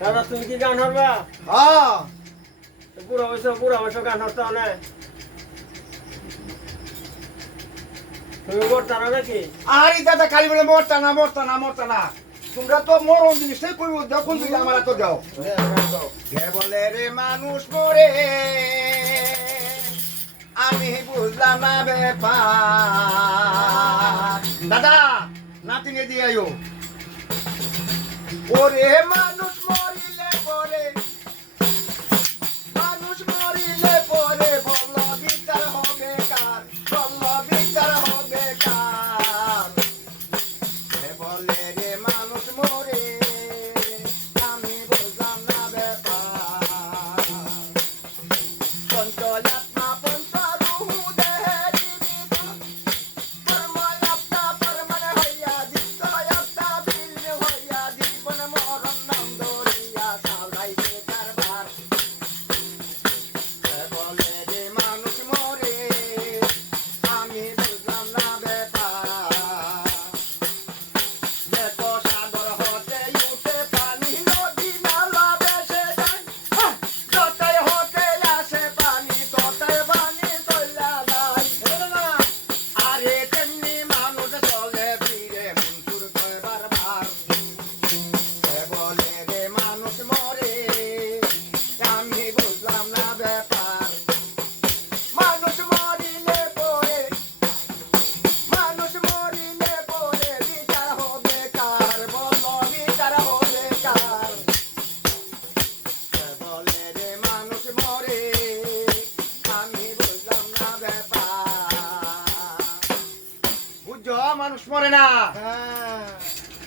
দাদা তুমি কি গান হরবা? হ্যাঁ বুড়া বয়স গান হরতে না তুমি করতা না নাকি? আরে দাদা খালি বলে মরতা না তোমরা তো মরণ জিনিসটাই কইব যখন তুমি আমার তো যাও কে বলে রে মানুষ মরে আমি বুঝলাম না ব্যাপার দাদা নাতিনে দিয়ে আইও ওরে মানুষ মরিলে পরে বল বিচার হবে কার কে বলে রে মানুষ মরে আমি বুঝলাম না ব্যাপার পঞ্চলাত্মা পঞ্চরূহু দেহেরি বিধান পরমাত্মা পরমন হইয়া জিতয়াত্মা বিল হইয়া জীবন মরণ নাম দরিয়া সালাইতে কারবার কে বলে রে মানুষ মরে আমি বুঝলাম না ব্যাপার দেখো সাগর হতে উঠে পানি নদী নালা ভেসে যায় যতই হতে আসে পানি ততই পানি চলা যায় আরে তেমনি মানুষ চলে ফিরে মনসুর কয় বারবার কে বলে রে মানুষ মরে আমি বুঝলাম না ব্যাপার মানুষ মরিলে পরে বিচার হবে কার বল বিচার হবে কার কে বলে রে মানুষ মরে আমি বুঝলাম না ব্যাপার বুঝছো মানুষ মরে না